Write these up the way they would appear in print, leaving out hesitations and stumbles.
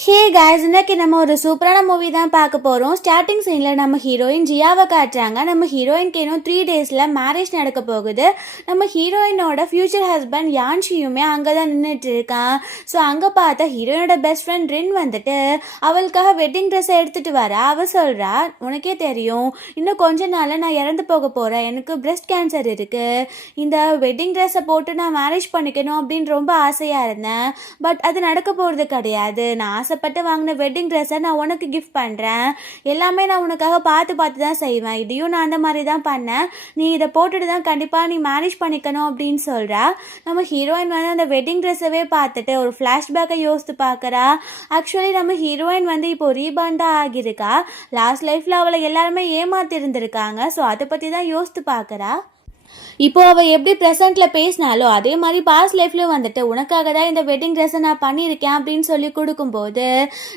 Hey guys, இன்னைக்கு நம்ம ஒரு சூப்பரான மூவி தான் பார்க்க போகிறோம். ஸ்டார்டிங் சீனில் நம்ம ஹீரோயின் ஜியாவை காட்டுறாங்க. நம்ம ஹீரோயினுக்கு இன்னும் 3 டேஸில் மேரேஜ் நடக்க போகுது. நம்ம ஹீரோயினோட ஃப்யூச்சர் ஹஸ்பண்ட் யான்ஷியுமே அங்கே தான் நின்றுட்டு இருக்கான். ஸோ அங்கே பார்த்தா ஹீரோயினோட பெஸ்ட் ஃப்ரெண்ட் ரின் வந்துட்டு அவளுக்காக வெட்டிங் ட்ரெஸ்ஸை எடுத்துகிட்டு வர. அவள் சொல்கிறா, உனக்கே தெரியும் இன்னும் கொஞ்ச நாளில் நான் இறந்து போக போகிறேன், எனக்கு பிரெஸ்ட் கேன்சர் இருக்குது, இந்த வெட்டிங் ட்ரெஸ்ஸை போட்டு நான் மேரேஜ் பண்ணிக்கணும் அப்படின்னு ரொம்ப ஆசையாக இருந்தேன். பட் அது நடக்க போகிறது கிடையாது. நான் ஆசைப்பட்டு வாங்கின வெட்டிங் ட்ரெஸ்ஸை நான் உனக்கு கிஃப்ட் பண்ணுறேன். எல்லாமே நான் உனக்காக பார்த்து பார்த்து தான் செய்வேன். இதையும் நான் அந்த மாதிரி தான் பண்ணேன். நீ இதை போட்டுட்டு தான் கண்டிப்பாக நீ மேரேஜ் பண்ணிக்கணும் அப்படின்னு சொல்கிறா. நம்ம ஹீரோயின் வந்து அந்த வெட்டிங் ட்ரெஸ்ஸவே பார்த்துட்டு ஒரு ஃப்ளாஷ்பேக்கை யோசித்து பார்க்குறா. ஆக்சுவலி நம்ம ஹீரோயின் வந்து இப்போ ரீபாண்டாக ஆகியிருக்கா. லாஸ்ட் லைஃப்பில் அவளை எல்லாருமே ஏமாற்றி இருந்திருக்காங்க. ஸோ அதை பற்றி தான் யோசித்து பார்க்குறா. இப்போ அவள் எப்படி ப்ரெசென்ட்டில் பேசினாலோ அதே மாதிரி பாஸ்ட் லைஃப்லையும் வந்துட்டு உனக்காக தான் இந்த வெட்டிங் ட்ரெஸ்ஸை நான் பண்ணியிருக்கேன் அப்படின்னு சொல்லி கொடுக்கும்போது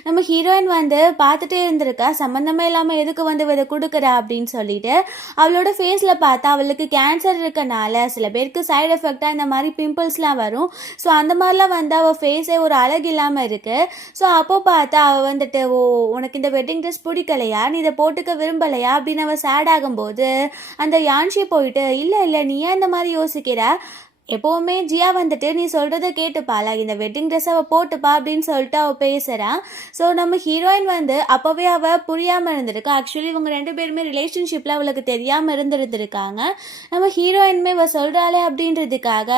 நம்ம ஹீரோயின் வந்து பார்த்துட்டே இருந்திருக்கா. சம்மந்தமே இல்லாமல் எதுக்கு வந்து இதை கொடுக்குறா அப்படின்னு சொல்லிட்டு அவளோட ஃபேஸில் பார்த்தா அவளுக்கு கேன்சர் இருக்கனால சில பேருக்கு சைடு எஃபெக்டாக இந்த மாதிரி பிம்பிள்ஸ்லாம் வரும். ஸோ அந்த மாதிரிலாம் வந்து அவள் ஃபேஸே ஒரு அழகு இல்லாமல் இருக்குது. ஸோ அப்போ பார்த்தா அவள் வந்துட்டு, ஓ உனக்கு இந்த வெட்டிங் ட்ரெஸ் பிடிக்கலையா, நீ இதை போட்டுக்க விரும்பலையா அப்படின்னு அவள் சேட் ஆகும்போது அந்த யான்ஷி போயிட்டு, இல்லை நீ ஏன் இந்த மாதிரி யோசிக்கிற, எப்போவுமே ஜியா வந்துட்டு நீ சொல்கிறத கேட்டுப்பாளா, இந்த வெட்டிங் ட்ரெஸ் அவள் போட்டுப்பா அப்படின்னு சொல்லிட்டு அவள் பேசுகிறான். ஸோ நம்ம ஹீரோயின் வந்து அப்போவே அவள் புரியாமல் இருந்திருக்கா. ஆக்சுவலி இவங்க 2 பேருமே ரிலேஷன்ஷிப்பில் அவளுக்கு தெரியாமல் இருந்திருக்காங்க. நம்ம ஹீரோயினுமே இவள் சொல்கிறாளே அப்படின்றதுக்காக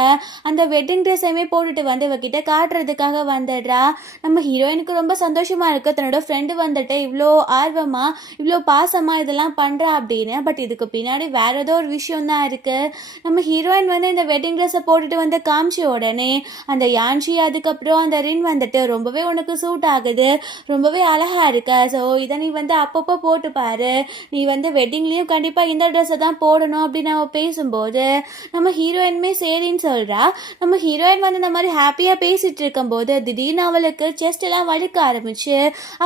அந்த வெட்டிங் ட்ரெஸ்ஸையுமே போட்டுட்டு வந்து இவகிட்ட காட்டுறதுக்காக வந்துடுறா. நம்ம ஹீரோயினுக்கு ரொம்ப சந்தோஷமாக இருக்குது, தன்னோட ஃப்ரெண்டு வந்துட்டு இவ்வளோ ஆர்வமாக இவ்வளோ பாசமாக இதெல்லாம் பண்ணுறா அப்படின்னு. பட் இதுக்கு பின்னாடி வேறு ஏதோ ஒரு விஷயம் தான் இருக்குது. நம்ம ஹீரோயின் வந்து இந்த வெட்டிங் ட்ரெஸ் போட்டுட்டு வந்து காமிச்ச உடனே அந்த யான்ஷி அதுக்கப்புறம் அந்த ரின் வந்துட்டு ரொம்பவே உனக்கு சூட் ஆகுது, ரொம்பவே அழகா இருக்க, ஸோ இதை நீ வந்து அப்பப்போ போட்டு பாரு, நீ வந்து வெட்டிங்லேயும் கண்டிப்பாக இந்த ட்ரெஸ்ஸை தான் போடணும் அப்படின்னு அவள் பேசும்போது நம்ம ஹீரோயினுமே சரின்னு சொல்கிறா. நம்ம ஹீரோயின் வந்து இந்த மாதிரி ஹாப்பியாக பேசிகிட்டு இருக்கும்போது திடீர்னு அவளுக்கு செஸ்ட் எல்லாம் வலிக்க ஆரம்பிச்சு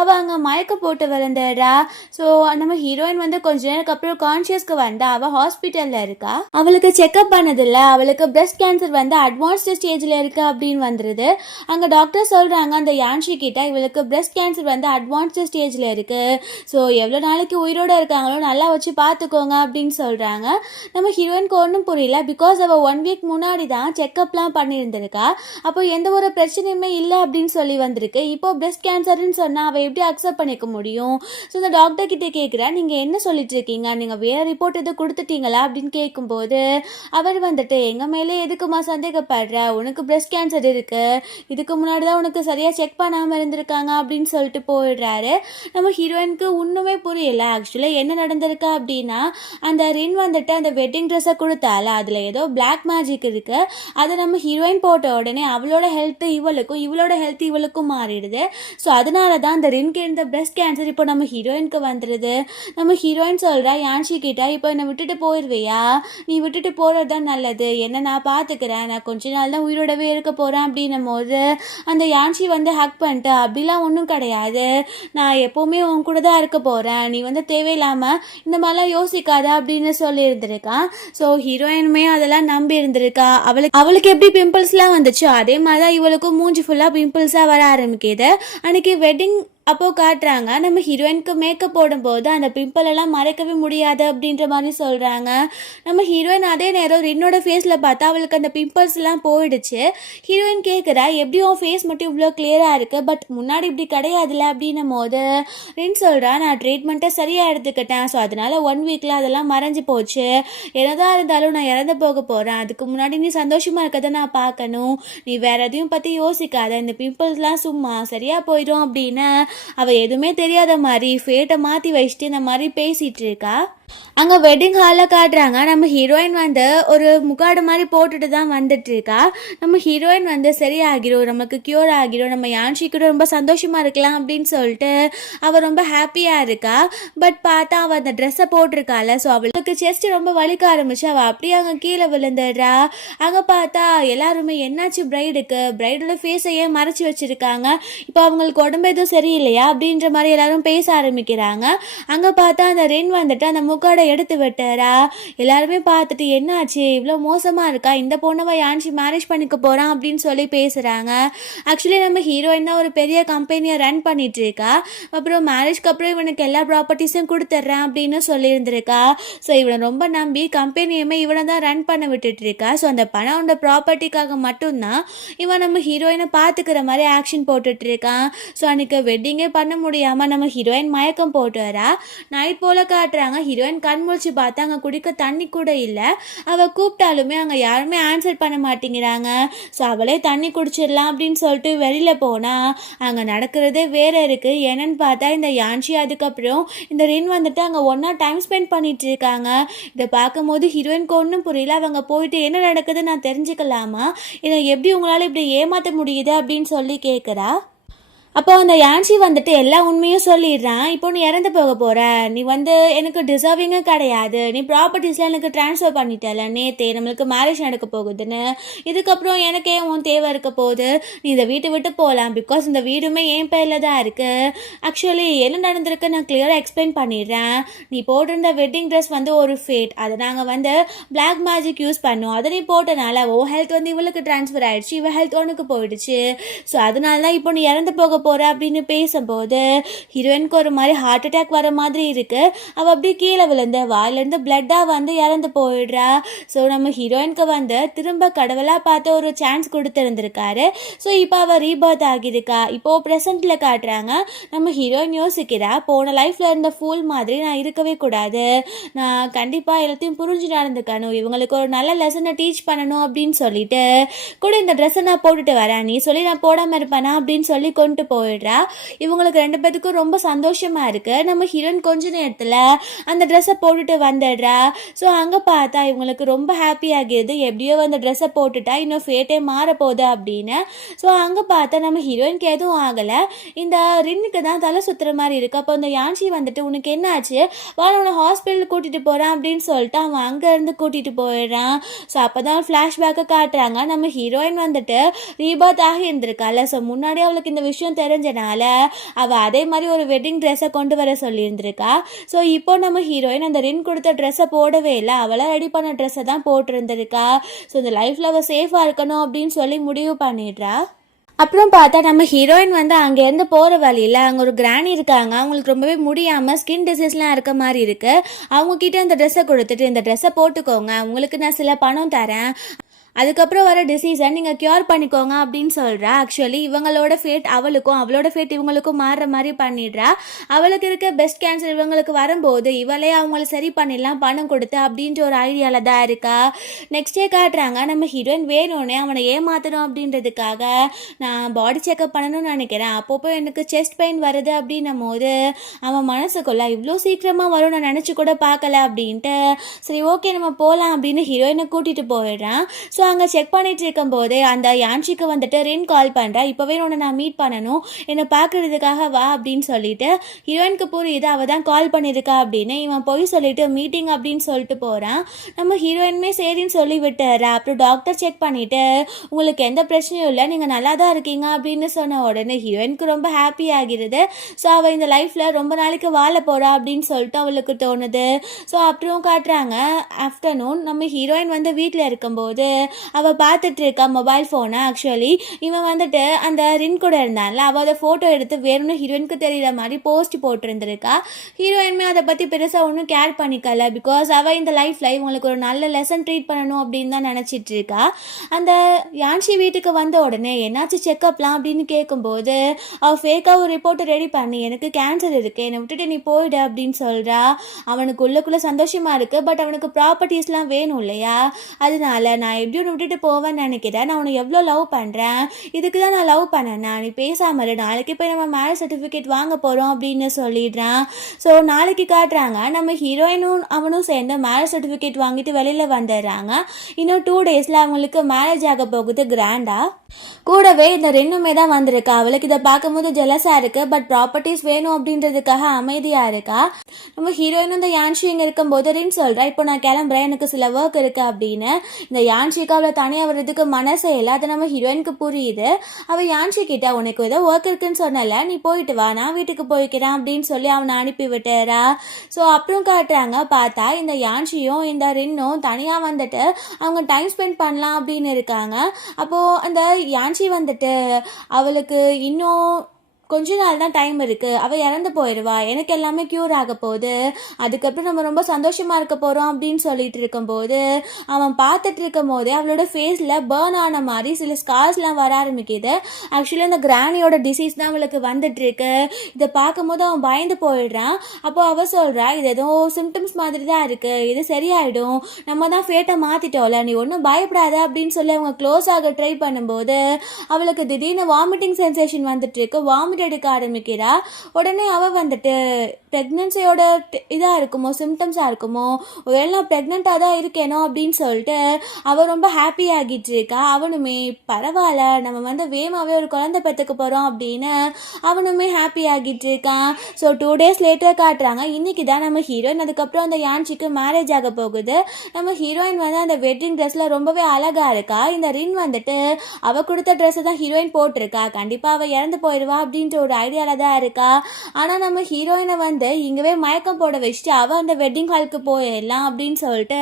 அவள் அங்கே மயக்க போட்டு விழுந்துடுறா. ஸோ நம்ம ஹீரோயின் வந்து கொஞ்ச நேரம் அப்புறம் கான்ஷியஸ்க்கு வந்தா. அவள் ஹாஸ்பிட்டலில் இருக்கா. அவளுக்கு செக்அப் பண்ணதில்லை, அவளுக்கு பிரெஸ்ட் கேன்சர் வந்து அட்வான்ஸ்டு ஸ்டேஜில் இருக்குது அப்படின்னு வந்துடுது. அங்கே டாக்டர் சொல்கிறாங்க அந்த யான்ஷி கிட்ட, இவளுக்கு பிரெஸ்ட் கேன்சர் வந்து அட்வான்ஸ்டு ஸ்டேஜில் இருக்குது, ஸோ எவ்வளோ நாளைக்கு உயிரோடு இருக்காங்களோ நல்லா வச்சு பார்த்துக்கோங்க அப்படின்னு சொல்கிறாங்க. நம்ம ஹீரோயினுக்கு ஒன்றும் புரியல. பிகாஸ் அவள் 1 வீக் முன்னாடி தான் செக்அப்லாம் பண்ணியிருந்திருக்கா. அப்போ எந்த ஒரு பிரச்சனையுமே இல்லை அப்படின்னு சொல்லி வந்திருக்கு. இப்போ பிரெஸ்ட் கேன்சர்னு சொன்னால் அவள் எப்படி அக்செப்ட் பண்ணிக்க முடியும்? ஸோ இந்த டாக்டர் கிட்டே கேட்குறா, நீங்கள் என்ன சொல்லிட்டு இருக்கீங்க, நீங்கள் வேறு ரிப்போர்ட் எதுவும் கொடுத்துட்டீங்களா அப்படின்னு கேட்கும்போது அவர் வந்துட்டு, எங்கள் மேலே எதுக்குமா சந்தேகப்படுற, உனக்கு பிரெஸ்ட் கேன்சர் இருக்கு, இதுக்கு முன்னாடி தான் உனக்கு சரியாக செக் பண்ணாமல் இருந்திருக்காங்க அப்படின்னு சொல்லிட்டு போயிடுறாரு. நம்ம ஹீரோயினுக்கு ஒன்றுமே புரியல. ஆக்சுவலாக என்ன நடந்திருக்கா அப்படின்னா, அந்த ரின் வந்துட்டு அந்த வெட்டிங் ட்ரெஸ்ஸை கொடுத்தால அதில் ஏதோ பிளாக் மேஜிக் இருக்கு. அதை நம்ம ஹீரோயின் போட்ட உடனே அவளோட ஹெல்த் இவளுக்கும் இவளோட ஹெல்த் இவளுக்கும் மாறிடுது. ஸோ அதனால தான் அந்த ரின்க்கு இருந்த பிரெஸ்ட் கேன்சர் இப்போ நம்ம ஹீரோயினுக்கு வந்துடுது. நம்ம ஹீரோயின் சொல்கிறா யான்ஷி கிட்ட, இப்போ என்னை விட்டுட்டு போயிடுவியா, நீ விட்டுட்டு போகிறது தான் நல்லது, என்ன நான் பார்த்துக்கிறேன், நான் கொஞ்ச நாள் தான் உயிரோடவே இருக்க போகிறேன் அப்படின்னும் போது அந்த யான்ஷி வந்து ஹக் பண்ணிட்டு, அப்படிலாம் ஒன்றும் கிடையாது, நான் எப்போவுமே உன் கூட தான் இருக்க போகிறேன், நீ வந்து தேவையில்லாமல் இந்த மாதிரிலாம் யோசிக்காத அப்படின்னு சொல்லியிருந்திருக்கான். ஸோ ஹீரோயினுமே அதெல்லாம் நம்பி இருந்திருக்கா. அவளுக்கு எப்படி பிம்பிள்ஸ்லாம் வந்துச்சோ அதே மாதிரி தான் இவளுக்கும் மூஞ்சி ஃபுல்லாக பிம்பிள்ஸாக வர ஆரம்பிக்குது. அன்றைக்கி வெட்டிங் அப்போது காட்டுறாங்க, நம்ம ஹீரோயினுக்கு மேக்கப் போடும்போது அந்த பிம்பிள் எல்லாம் மறைக்கவே முடியாது அப்படின்ற மாதிரி சொல்கிறாங்க. நம்ம ஹீரோயின் அதே நேரம் ரின்னோட ஃபேஸில் பார்த்தா அவளுக்கு அந்த பிம்பிள்ஸ் எல்லாம் போயிடுச்சு. ஹீரோயின் கேட்குறா, எப்படி உன் ஃபேஸ் மட்டும் இவ்வளோ கிளியராக இருக்குது, பட் முன்னாடி இப்படி கிடையாதுல்ல அப்படின்னும் போது ரின் சொல்கிறா, நான் ட்ரீட்மெண்ட்டை சரியாக எடுத்துக்கிட்டேன், ஸோ அதனால் 1 வீக்கில் அதெல்லாம் மறைஞ்சு போச்சு, என்னதான் இருந்தாலும் நான் இறந்து போக போகிறேன், அதுக்கு முன்னாடி நீ சந்தோஷமாக இருக்கதை நான் பார்க்கணும், நீ வேறு எதையும் பற்றி யோசிக்காத, இந்த பிம்பிள்ஸ்லாம் சும்மா சரியாக போயிடும் அப்படின்னு அவள் எதுவுமே தெரியாத மாதிரி ஃபேட்டை மாற்றி வச்சுட்டு இந்த மாதிரி பேசிகிட்டு இருக்கா. அங்கே வெட்டிங் ஹாலில் காட்டுறாங்க, நம்ம ஹீரோயின் வந்து ஒரு முக்காடு மாதிரி போட்டுட்டு தான் வந்துட்டுருக்கா. நம்ம ஹீரோயின் வந்து சரியாகிடும், நமக்கு க்யூர் ஆகிடும், நம்ம யான்ஷி கூட ரொம்ப சந்தோஷமாக இருக்கலாம் அப்படின்னு சொல்லிட்டு அவள் ரொம்ப ஹாப்பியாக இருக்கா. பட் பார்த்தா அவள் அந்த ட்ரெஸ்ஸை போட்டிருக்காள். ஸோ அவளுக்கு செஸ்ட் ரொம்ப வலிக்க ஆரம்பிச்சு அவள் அப்படியே அங்கே கீழே விழுந்துடுறா. அங்கே பார்த்தா எல்லாருமே என்னாச்சு பிரைடோட ஃபேஸை ஏன் மறைச்சி வச்சுருக்காங்க, இப்போ அவங்களுக்கு உடம்பு எதுவும் சரியில்லையா அப்படின்ற மாதிரி எல்லாரும் பேச ஆரம்பிக்கிறாங்க. அங்கே பார்த்தா அந்த ரின் வந்துட்டு அந்த கார்டை எடுத்து விட்டுறா. எல்லாருமே பார்த்துட்டு என்னாச்சு இவ்வளோ மோசமாக இருக்கா, இந்த பொண்ணவை யான்ஷி மேரேஜ் பண்ணிக்க போகிறான் அப்படின்னு சொல்லி பேசுகிறாங்க. ஆக்சுவலி நம்ம ஹீரோயின் தான் ஒரு பெரிய கம்பெனியை ரன் பண்ணிட்டு இருக்கா. அப்புறம் மேரேஜ்க்கு அப்புறம் இவனுக்கு எல்லா ப்ராப்பர்ட்டிஸும் கொடுத்துட்றேன் அப்படின்னு சொல்லியிருந்திருக்கா. ஸோ இவனை ரொம்ப நம்பி கம்பெனியுமே இவனை தான் ரன் பண்ண விட்டுட்டு இருக்கா. ஸோ அந்த பணம் ப்ராப்பர்ட்டிக்காக மட்டும்தான் இவன் நம்ம ஹீரோயினை பார்த்துக்கிற மாதிரி ஆக்ஷன் போட்டுட்டு இருக்கான். ஸோ அன்றைக்கி வெட்டிங்கே பண்ண முடியாமல் நம்ம ஹீரோயின் மயக்கம் போட்டு வரா. நைட் போல் காட்டுறாங்க. ஹீரோயின் கண் முழிச்சு பார்த்தா அங்கே குடிக்க தண்ணி கூட இல்லை. அவள் கூப்பிட்டாலுமே அங்கே யாருமே ஆன்சர் பண்ண மாட்டேங்கிறாங்க. ஸோ அவளே தண்ணி குடிச்சிடலாம் அப்படின்னு சொல்லிட்டு வெளியில் போனால் அங்கே நடக்கிறதே வேற இருக்குது. என்னன்னு பார்த்தா இந்த யான்ஷி அதுக்கப்புறம் இந்த ரின் வந்துட்டு அங்கே ஒன்றா டைம் ஸ்பெண்ட் பண்ணிட்டு இருக்காங்க. இதை பார்க்கும்போது ஹீரோயினுக்கு ஒன்றும் புரியல. அவங்க போயிட்டு என்ன நடக்குது நான் தெரிஞ்சுக்கலாமா, இதை எப்படி உங்களால் இப்படி ஏமாற்ற முடியுது அப்படின்னு சொல்லி கேட்குறா. அப்போ அந்த யான்ஷி வந்துட்டு எல்லா உண்மையும் சொல்லிடுறான். இப்போ நீ இறந்து போக போகிற, நீ எனக்கு டிசர்விங்கும் கிடையாது, நீ ப்ராப்பர்ட்டிஸ்லாம் எனக்கு ட்ரான்ஸ்ஃபர் பண்ணிட்டல நேற்றே, நம்மளுக்கு மேரேஜ் நடக்க போகுதுன்னு, இதுக்கப்புறம் எனக்கே உன் தேவை இருக்க போகுது, நீ இந்த வீட்டை விட்டு போகலாம், பிகாஸ் இந்த வீடுமே என் பேரில் தான் இருக்குது. ஆக்சுவலி என்ன நடந்திருக்கு நான் கிளியராக எக்ஸ்பிளைன் பண்ணிடுறேன். நீ போட்டிருந்த வெட்டிங் ட்ரெஸ் ஒரு ஃபேட், அதை நாங்கள் பிளாக் மேஜிக் யூஸ் பண்ணோம். அதை நீ போட்டனால ஓ ஹெல்த் இவளுக்கு ட்ரான்ஸ்ஃபர் ஆகிடுச்சு, இவள் ஹெல்த் உனக்கு போயிடுச்சு. ஸோ அதனால தான் இப்போ நீ இறந்து போக போகிற அப்படின்னு பேசும்போது ஹீரோயினுக்கு ஒரு மாதிரி ஹார்ட் அட்டாக் வர மாதிரி இருக்கு. அவள் அப்படியே கீழே விழுந்து வாயிலேருந்து பிளட்டாக இறந்து போயிடுறா. ஸோ நம்ம ஹீரோயினுக்கு திரும்ப கடவுளாக பார்த்து ஒரு சான்ஸ் கொடுத்துருந்துருக்காரு. ஸோ இப்போ அவள் ரீபர்த் ஆகியிருக்கா. இப்போது ப்ரெசண்ட்டில் காட்டுறாங்க. நம்ம ஹீரோயின் யோசிக்கிறா, போன லைஃப்பில் இருந்த ஃபூல் மாதிரி நான் இருக்கவே கூடாது, நான் கண்டிப்பாக எல்லாத்தையும் புரிஞ்சு நடந்துக்கணும், இவங்களுக்கு ஒரு நல்ல லெசனை டீச் பண்ணணும் அப்படின்னு சொல்லிட்டு கூட இந்த ட்ரெஸ்ஸை நான் போட்டுட்டு வரேன், நீ சொல்லி நான் போடாமல் இருப்பேனா அப்படின்னு சொல்லி கொண்டு போயிடுறா. இவங்களுக்கு ரெண்டு பேத்துக்கும் ரொம்ப சந்தோஷமா இருக்கு. நம்ம ஹீரோயின் கொஞ்ச நேரத்தில் அந்த ட்ரெஸ்ஸை போட்டுட்டு வந்துடுறா. ஸோ அங்கே பார்த்தா இவங்களுக்கு ரொம்ப ஹாப்பி ஆகிடுது, எப்படியோ அந்த ட்ரெஸ்ஸை போட்டுட்டா இன்னும் ஃபேட்டே மாறப்போகுது அப்படின்னு. ஸோ அங்கே பார்த்தா நம்ம ஹீரோயினுக்கு எதுவும் ஆகலை, இந்த ரின்னுக்கு தான் தலை சுற்றுற மாதிரி இருக்கு. அப்போ அந்த யான்ஷி உனக்கு என்ன ஆச்சு, வாழ உன்னை ஹாஸ்பிட்டல் கூட்டிகிட்டு போகிறான் அப்படின்னு சொல்லிட்டு அவன் அங்கேருந்து கூட்டிகிட்டு போயிடுறான். ஸோ அப்போ தான் ஃப்ளாஷ்பேக்கை காட்டுறாங்க. நம்ம ஹீரோயின் ரீபர்த் ஆகி இருந்திருக்கால. ஸோ முன்னாடி அவளுக்கு இந்த விஷயம் தெரிஞ்சனால அவள் அதே மாதிரி ஒரு வெட்டிங் ட்ரெஸ்ஸை கொண்டு வர சொல்லியிருந்திருக்கா. ஸோ இப்போ நம்ம ஹீரோயின் அந்த ரின் கொடுத்த ட்ரெஸ்ஸை போடவே இல்லை, அவளை ரெடி பண்ண ட்ரெஸ்ஸை தான் போட்டிருந்திருக்கா. ஸோ இந்த லைஃப்பில் அவள் சேஃபாக இருக்கணும் அப்படின்னு சொல்லி முடிவு பண்ணிடுறா. அப்புறம் பார்த்தா நம்ம ஹீரோயின் அங்கேருந்து போகிற வழியில் அங்கே ஒரு கிராணி இருக்காங்க. அவங்களுக்கு ரொம்பவே முடியாமல் ஸ்கின் டிசீஸ்லாம் இருக்க மாதிரி இருக்குது. அவங்கக்கிட்ட இந்த ட்ரெஸ்ஸை கொடுத்துட்டு இந்த ட்ரெஸ்ஸை போட்டுக்கோங்க, உங்களுக்கு நான் சில பணம் தரேன், அதுக்கப்புறம் வர டிசீஸை நீங்கள் க்யூர் பண்ணிக்கோங்க அப்படின்னு சொல்கிறா. ஆக்சுவலி இவங்களோட ஃபேட் அவளுக்கும் அவளோட ஃபேட் இவங்களுக்கும் மாறுற மாதிரி பண்ணிடுறா. அவளுக்கு இருக்க பெஸ்ட் கேன்சர் இவங்களுக்கு வரும்போது இவளே அவங்கள சரி பண்ணிடலாம் பணம் கொடுத்து அப்படின்ற ஒரு ஐடியாவில் தான் இருக்கா. நெக்ஸ்ட் டே காட்டுறாங்க. நம்ம ஹீரோயின் வேணும்னே அவனை ஏமாற்றணும் அப்படின்றதுக்காக நான் பாடி செக்அப் பண்ணணும்னு நினைக்கிறேன், அப்பப்போ எனக்கு செஸ்ட் பெயின் வருது அப்படின்னும் போது அவன் மனசுக்குள்ள இவ்வளோ சீக்கிரமாக வரும் நான் நினச்சி கூட பார்க்கல அப்படின்ட்டு சரி ஓகே நம்ம போகலாம் அப்படின்னு ஹீரோயினை கூட்டிகிட்டு போயிடுறான். ஸோ அங்கே செக் பண்ணிட்டு இருக்கும்போது அந்த யான்ஷிக்கு ரின் கால் பண்ணுறா, இப்போவே உன்னை நான் மீட் பண்ணணும், என்னை பார்க்குறதுக்காக வா அப்படின்னு சொல்லிட்டு ஹீரோயினுக்கு புரியுது அவள் தான் கால் பண்ணியிருக்கா அப்படின்னு. இவன் போய் சொல்லிட்டு மீட்டிங் அப்படின்னு சொல்லிட்டு போகிறான். நம்ம ஹீரோயினுமே சரின்னு சொல்லி விட்டுறா. அப்புறம் டாக்டர் செக் பண்ணிவிட்டு உங்களுக்கு எந்த பிரச்சனையும் இல்லை, நீங்கள் நல்லா தான் இருக்கீங்க அப்படின்னு சொன்ன உடனே ஹீரோயினுக்கு ரொம்ப ஹாப்பி ஆகிடுது. ஸோ அவள் இந்த லைஃப்பில் ரொம்ப நாளைக்கு வாழ போகிறா அப்படின்னு சொல்லிட்டு அவளுக்கு தோணுது. ஸோ அப்புறம் காட்டுறாங்க ஆஃப்டர்நூன் நம்ம ஹீரோயின் வீட்டில் இருக்கும்போது அவள் பார்த்துட்டு இருக்கா மொபைல் ஃபோனை. ஆக்சுவலி இவன் அந்த ரின் கூட இருந்தான்ல, அவள் அதை ஃபோட்டோ எடுத்து வேணும்னு ஹீரோயினுக்கு தெரிகிற மாதிரி போஸ்ட் போட்டிருந்துருக்கா. ஹீரோயினுமே அதை பற்றி பெருசாக ஒன்றும் கேர் பண்ணிக்கல, பிகாஸ் அவள் இந்த லைஃப்பில் இவங்களுக்கு ஒரு நல்ல லெசன் ட்ரீட் பண்ணணும் அப்படின்னு தான் நினச்சிட்டு இருக்கா. அந்த யான்ஷி வீட்டுக்கு வந்த உடனே என்னாச்சு செக்அப்லாம் அப்படின்னு கேட்கும்போது அவள் ஃபேக்காக ஒரு ரிப்போர்ட்டை ரெடி பண்ணி எனக்கு கேன்சர் இருக்குது, என்னை விட்டுட்டு நீ போயிடு அப்படின்னு சொல்கிறா. அவனுக்கு உள்ளுக்குள்ளே சந்தோஷமாக இருக்குது, பட் அவனுக்கு ப்ராப்பர்ட்டிஸ்லாம் வேணும் இல்லையா, அதனால நான் எப்படி ஒன்று விட்டுட்டு போவேன்னு நினைக்கிறேன், நான் உன்னை எவ்வளோ லவ் பண்ணுறேன், இதுக்கு தான் நான் லவ் பண்ணேன்னா நீ பேசாமல் நாளைக்கு போய் நம்ம மேரேஜ் சர்டிஃபிகேட் வாங்க போகிறோம் அப்படின்னு சொல்லிடுறான். ஸோ நாளைக்கு காட்டுறாங்க நம்ம ஹீரோயினும் அவனும் சேர்ந்து மேரேஜ் சர்டிஃபிகேட் வாங்கிட்டு வெளியில் வந்துடுறாங்க. இன்னும் 2 டேஸில் அவங்களுக்கு மேரேஜ் ஆக போகுது கிராண்டாக. கூடவே இந்த ரெண்டுமே தான் வந்திருக்கா. அவளுக்கு இதை பார்க்கும்போது ஜெலஸாக இருக்குது, பட் ப்ராப்பர்ட்டிஸ் வேணும் அப்படின்றதுக்காக அமைதியாக இருக்கா. நம்ம ஹீரோயினும் இந்த யான்ஷி இங்கே இருக்கும்போது ரின் சொல்கிறா, இப்போ நான் கிளம்புறேன், எனக்கு சில ஒர்க் இருக்குது அப்படின்னு. இந்த யான்ஷி யான்சிக்கு அவளை தனியாக வர்றதுக்கு மனசே இல்லை. அதை நம்ம ஹீரோயினுக்கு புரியுது. அவள் யான்சி கிட்ட உனக்கு ஏதோ ஒர்க் இருக்குன்னு சொன்னல, நீ போயிட்டு வா, நான் வீட்டுக்கு போய்க்கிறேன் அப்படின்னு சொல்லி அவனை அனுப்பி விட்டுறா. ஸோ அப்புறம் காட்டுறாங்க, பார்த்தா இந்த யான்சியும் இந்த ரின்னும் தனியாக வந்துட்டு அவங்க டைம் ஸ்பெண்ட் பண்ணலாம் அப்படின்னு இருக்காங்க. அப்போது அந்த யான்சி வந்துட்டு அவளுக்கு இன்னும் கொஞ்ச நாள் தான் டைம் இருக்குது, அவள் இறந்து போயிடுவா, எனக்கு எல்லாமே க்யூர் ஆக போகுது, அதுக்கப்புறம் நம்ம ரொம்ப சந்தோஷமாக இருக்க போகிறோம் அப்படின்னு சொல்லிட்டு இருக்கும்போது அவன் பார்த்துட்டு இருக்கும் போதே அவளோட ஃபேஸில் பேர்ன் ஆன மாதிரி சில ஸ்கார்ஸ்லாம் வர ஆரம்பிக்குது. ஆக்சுவலி அந்த கிரானியோட டிசீஸ் தான் அவளுக்கு வந்துட்டுருக்கு. இதை பார்க்கும்போது அவன் பயந்து போயிடுறான். அப்போ அவள் சொல்கிறா, இது ஏதோ சிம்டம்ஸ் மாதிரி தான் இருக்குது, இது சரியாயிடும், நம்ம தான் ஃபேட்டை மாற்றிட்டோம்ல, நீ ஒன்றும் பயப்படாத அப்படின்னு சொல்லி அவங்க க்ளோஸ் ஆக ட்ரை பண்ணும்போது அவளுக்கு திடீர்னு வாமிட்டிங் சென்சேஷன் வந்துட்டுருக்கு. வாமிட் எடுக்க ஆரம்பிக்கிறா. உடனே அவள் வந்துட்டு ப்ரெக்னன்சியோட இதாக இருக்குமோ, சிம்டம்ஸாக இருக்குமோ, ஒருவேளை நான் ப்ரெக்னெண்ட்டாக தான் இருக்கேனோ அப்படின்னு சொல்லிட்டு அவள் ரொம்ப ஹாப்பி ஆகிட்டு இருக்கா. அவனுமே பரவாயில்ல, நம்ம வந்து வேகமாகவே ஒரு குழந்தை பெற்றுக்க போகிறோம் அப்படின்னு அவனுமே ஹாப்பி ஆகிட்டு இருக்கான். ஸோ 2 days லேட்டர் காட்டுறாங்க. இன்றைக்கி தான் நம்ம ஹீரோயின் அதுக்கப்புறம் அந்த யான்சிக்கு மேரேஜ் ஆக போகுது. நம்ம ஹீரோயின் வந்து அந்த வெட்டிங் ட்ரெஸ்ஸில் ரொம்பவே அழகாக இருக்கா. இந்த ரின் வந்துட்டு அவள் கொடுத்த ட்ரெஸ்ஸை தான் ஹீரோயின் போட்டிருக்கா. கண்டிப்பாக அவள் இறந்து போயிடுவா அப்படின்ற ஒரு ஐடியாவில் தான் இருக்கா. ஆனால் நம்ம ஹீரோயினை வந்து இங்கவே மயக்கம் போட வச்சுட்டு அவள் அந்த வெட்டிங் ஹாலுக்கு போயிடலாம் அப்படின்னு சொல்லிட்டு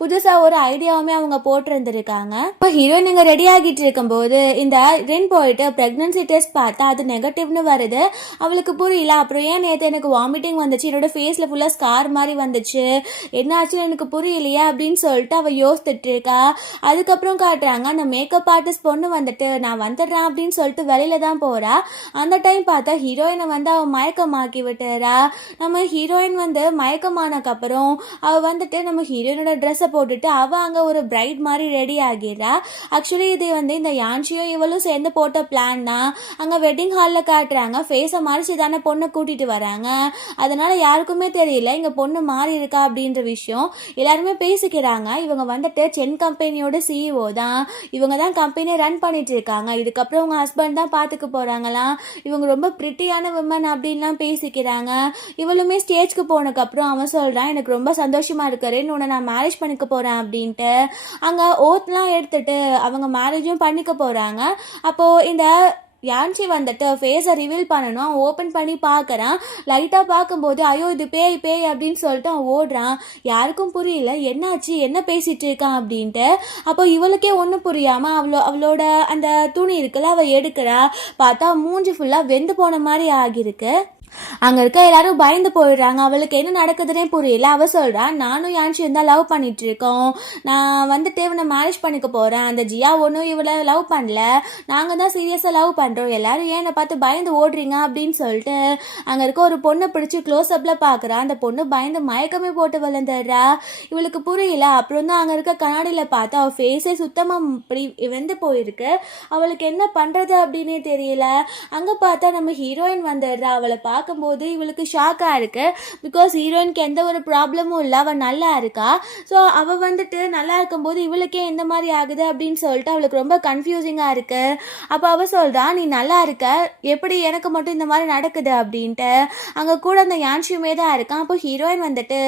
புதுசாக ஒரு ஐடியாவுமே அவங்க போட்டிருந்துருக்காங்க. இப்போ ஹீரோயின் இங்கே ரெடி ஆகிட்டு இருக்கும்போது இந்த ரின் போயிட்டு ப்ரெக்னன்சி டெஸ்ட் பார்த்தா அது நெகட்டிவ்னு வருது. அவளுக்கு புரியல, அப்புறம் ஏன் நேற்று எனக்கு வாமிட்டிங் வந்துச்சு, என்னோட ஃபேஸில் ஃபுல்லாக ஸ்கார் மாதிரி வந்துச்சு, என்ன ஆச்சுன்னு எனக்கு புரியலையா அப்படின்னு சொல்லிட்டு அவள் யோசித்துட்டு இருக்கா. அதுக்கப்புறம் காட்டுறாங்க, அந்த மேக்கப் ஆர்டிஸ்ட் பொண்ணு வந்துட்டு நான் வந்துடுறேன் அப்படின்னு சொல்லிட்டு வெளியில தான் போகிறா. அந்த டைம் பார்த்தா ஹீரோயினை வந்து அவள் மயக்கமாக்கி விட்டுறா. நம்ம ஹீரோயின் வந்து மயக்கமானக்கப்புறம் அவள் வந்துட்டு நம்ம ஹீரோயினோட ட்ரெஸ்ஸை போட்டுட்டு அவள் அங்கே ஒரு பிரைட் மாதிரி ரெடி ஆகிடுறா. ஆக்சுவலி இது வந்து இந்த யான்சியும் இவளும் சேர்ந்து போட்ட பிளான் தான். அங்கே வெட்டிங் ஹாலில் காட்டுறாங்க, ஃபேஸை மறைச்சி தானே பொண்ணை கூட்டிகிட்டு வராங்க, அதனால் யாருக்குமே தெரியல இங்கே பொண்ணு மாறி இருக்கா அப்படின்ற விஷயம். எல்லாருமே பேசிக்கிறாங்க. இவங்க வந்துட்டு சென் கம்பெனியோட சிஇஓ தான், இவங்க தான் கம்பெனியை ரன் பண்ணிட்டு இருக்காங்க, இதுக்கப்புறம் உங்கள் ஹஸ்பண்ட் தான் பார்த்துக்க போகிறாங்களாம், இவங்க ரொம்ப பிரிட்டியான விமன் அப்படின்லாம் பேசிக்கிறாங்க. இவளுமே ஸ்டேஜ்க்கு போனதுக்கப்புறம் அவன் சொல்கிறான், எனக்கு ரொம்ப சந்தோஷமாக இருக்கிறேன்னு உன்னை நான் மேரேஜ் பண்ணிக்க போகிறேன் அப்படின்ட்டு. அங்கே ஓத்லாம் எடுத்துட்டு அவங்க மேரேஜும் பண்ணிக்க போகிறாங்க. அப்போது இந்த யான்சி வந்துட்டு ஃபேஸை ரிவீல் பண்ணணும். அவன் ஓப்பன் பண்ணி பார்க்குறான். லைட்டாக பார்க்கும்போது ஐயோ இது பேய் பேய் அப்படின்னு சொல்லிட்டு அவன் ஓடுறான். யாருக்கும் புரியல என்னாச்சு, என்ன பேசிகிட்டு இருக்கான் அப்படின்ட்டு. அப்போ இவளுக்கே ஒன்றும் புரியாமல் அவளோட அந்த துணி இருக்குல்ல அவள் எடுக்கிறா. பார்த்தா மூஞ்சி ஃபுல்லாக வெந்து போன மாதிரி ஆகியிருக்கு. அங்கே இருக்க எல்லாரும் பயந்து போயிடுறாங்க. அவளுக்கு என்ன நடக்குதுன்னே புரியல. அவள் சொல்கிறா, நானும் யான்சியும் தான் லவ் பண்ணிட்டு இருக்கோம், நான் வந்துட்டு இவனை மேரேஜ் பண்ணிக்க போகிறேன், அந்த ஜியா ஒன்றும் இவளை லவ் பண்ணல, நாங்கள் தான் சீரியஸாக லவ் பண்ணுறோம், எல்லாரும் ஏன் என்னை பார்த்து பயந்து ஓடுறீங்க அப்படின்னு சொல்லிட்டு அங்கே இருக்க ஒரு பொண்ணை பிடிச்சி க்ளோஸ்அப்பில் பார்க்குறா. அந்த பொண்ணு பயந்து மயக்கமே போட்டு விழுந்துடுறா. இவளுக்கு புரியல. அப்புறம் தான் அங்கே இருக்க கண்ணாடியில் பார்த்தா அவள் ஃபேஸே சுத்தமாக இப்படி வெந்து போயிருக்கு. அவளுக்கு என்ன பண்ணுறது அப்படின்னே தெரியல. அங்கே பார்த்தா நம்ம ஹீரோயின் வந்துடுறா. அவளை பார்க்கும்போது இவளுக்கு ஷாக்காக இருக்குது. பிகாஸ் ஹீரோயினுக்கு எந்த ஒரு ப்ராப்ளமும் இல்லை, அவள் நல்லா இருக்கா. ஸோ அவள் வந்துட்டு நல்லா இருக்கும்போது இவளுக்கே எந்த மாதிரி ஆகுது அப்படின்னு சொல்லிட்டு அவளுக்கு ரொம்ப கன்ஃபியூசிங்காக இருக்குது. அப்போ அவள் சொல்கிறா, நீ நல்லா இருக்க, எப்படி எனக்கு மட்டும் இந்த மாதிரி நடக்குது அப்படின்ட்டு. அங்கே கூட அந்த யான்சியுமே தான் இருக்கான். அப்போ ஹீரோயின் வந்துட்டு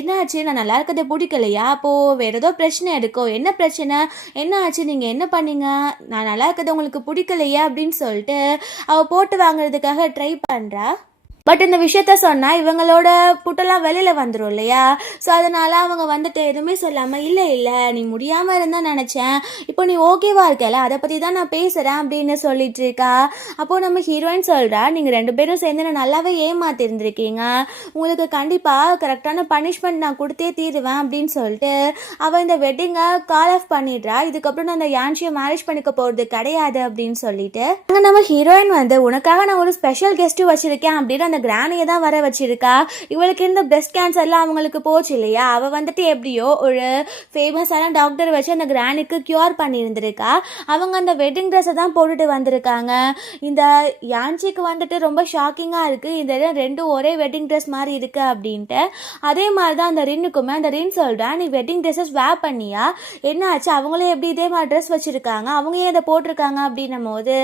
என்ன ஆச்சு, நான் நல்லா இருக்கிறத பிடிக்கலையா, அப்போது வேறு ஏதோ பிரச்சனை இருக்கும், என்ன பிரச்சனை, என்ன ஆச்சு, நீங்கள் என்ன பண்ணீங்க, நான் நல்லா இருக்கிறது உங்களுக்கு பிடிக்கலையா அப்படின்னு சொல்லிட்டு அவள் போட்டு வாங்குறதுக்காக ட்ரை பண்ணுறா. பட் இந்த விஷயத்த சொன்னால் இவங்களோட புட்டெல்லாம் வெளியில் வந்துடும் இல்லையா. ஸோ அதனால் அவங்க வந்துட்டு எதுவுமே சொல்லாமல், இல்லை இல்லை நீ முடியாமல் இருந்தால் நினச்சேன், இப்போ நீ ஓகேவா இருக்கல, அதை பற்றி தான் நான் பேசுகிறேன் அப்படின்னு சொல்லிட்டு இருக்கா. அப்போது நம்ம ஹீரோயின் சொல்கிறா, நீங்கள் 2 பேரும் சேர்ந்து நான் நல்லாவே ஏமாத்திருந்துருக்கீங்க, உங்களுக்கு கண்டிப்பாக கரெக்டான பனிஷ்மெண்ட் நான் கொடுத்தே தீருவேன் அப்படின்னு சொல்லிட்டு அவள் இந்த வெட்டிங்கை கால் ஆஃப் பண்ணிடுறா. இதுக்கப்புறம் நான் அந்த யான்சியை மேரேஜ் பண்ணிக்க போகிறது கிடையாது அப்படின்னு சொல்லிட்டு அங்கே நம்ம ஹீரோயின் வந்து, உனக்காக நான் ஒரு ஸ்பெஷல் கெஸ்ட்டும் வச்சுருக்கேன் அப்படின்னு அந்த கிரானியை தான் வர வச்சிருக்கா. இவளுக்கு இந்த பிரெஸ்ட் கேன்சர்லாம் அவங்களுக்கு போச்சு இல்லையா, அவள் வந்துட்டு எப்படியோ ஒரு ஃபேமஸான டாக்டர் வச்சு அந்த கிரானிக்கு க்யூர் பண்ணியிருந்திருக்கா. அவங்க அந்த வெட்டிங் ட்ரெஸ்ஸை தான் போட்டுட்டு வந்திருக்காங்க. இந்த யான்சிக்கு வந்துட்டு ரொம்ப ஷாக்கிங்காக இருக்குது, இந்த 2 ஒரே வெட்டிங் ட்ரெஸ் மாதிரி இருக்குது அப்படின்ட்டு. அதே மாதிரி தான் அந்த ரின்னுக்குமே. அந்த ரின் சொல்கிறா, நீ வெட்டிங் ட்ரெஸ்ஸஸ் வேர் பண்ணியா, என்ன ஆச்சு, அவங்களே எப்படி இதே மாதிரி ட்ரெஸ் வச்சுருக்காங்க, அவங்க ஏன் இதை போட்டிருக்காங்க அப்படின்னும் போது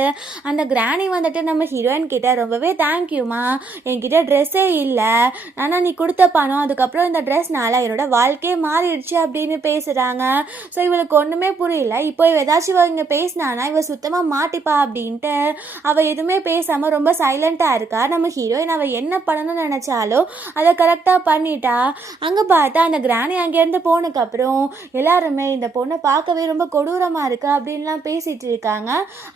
அந்த கிரானி வந்துட்டு நம்ம ஹீரோயின் கிட்ட ரொம்பவே தேங்க்யூமா, என்கிட்ட ட்ரெஸ்ஸே இல்லை, ஆனால் நீ கொடுத்த பணம் அதுக்கப்புறம் இந்த ட்ரெஸ்னால என்னோட வாழ்க்கையே மாறிடுச்சு அப்படின்னு பேசுகிறாங்க. ஸோ இவளுக்கு ஒன்றுமே புரியல. இப்போ ஏதாச்சும் இங்கே பேசினானா இவ சுத்தமாக மாட்டிப்பா அப்படின்ட்டு அவள் எதுவுமே பேசாமல் ரொம்ப சைலண்ட்டாக இருக்கா. நம்ம ஹீரோயின் அவள் என்ன பண்ணணும்னு நினச்சாலும் அதை கரெக்டாக பண்ணிட்டா. அங்கே பார்த்தா அந்த கிராணி அங்கேருந்து போனதுக்கப்புறம் எல்லாருமே இந்த பொண்ணை பார்க்கவே ரொம்ப கொடூரமாக இருக்கா அப்படின்லாம் பேசிகிட்டு இருக்காங்க.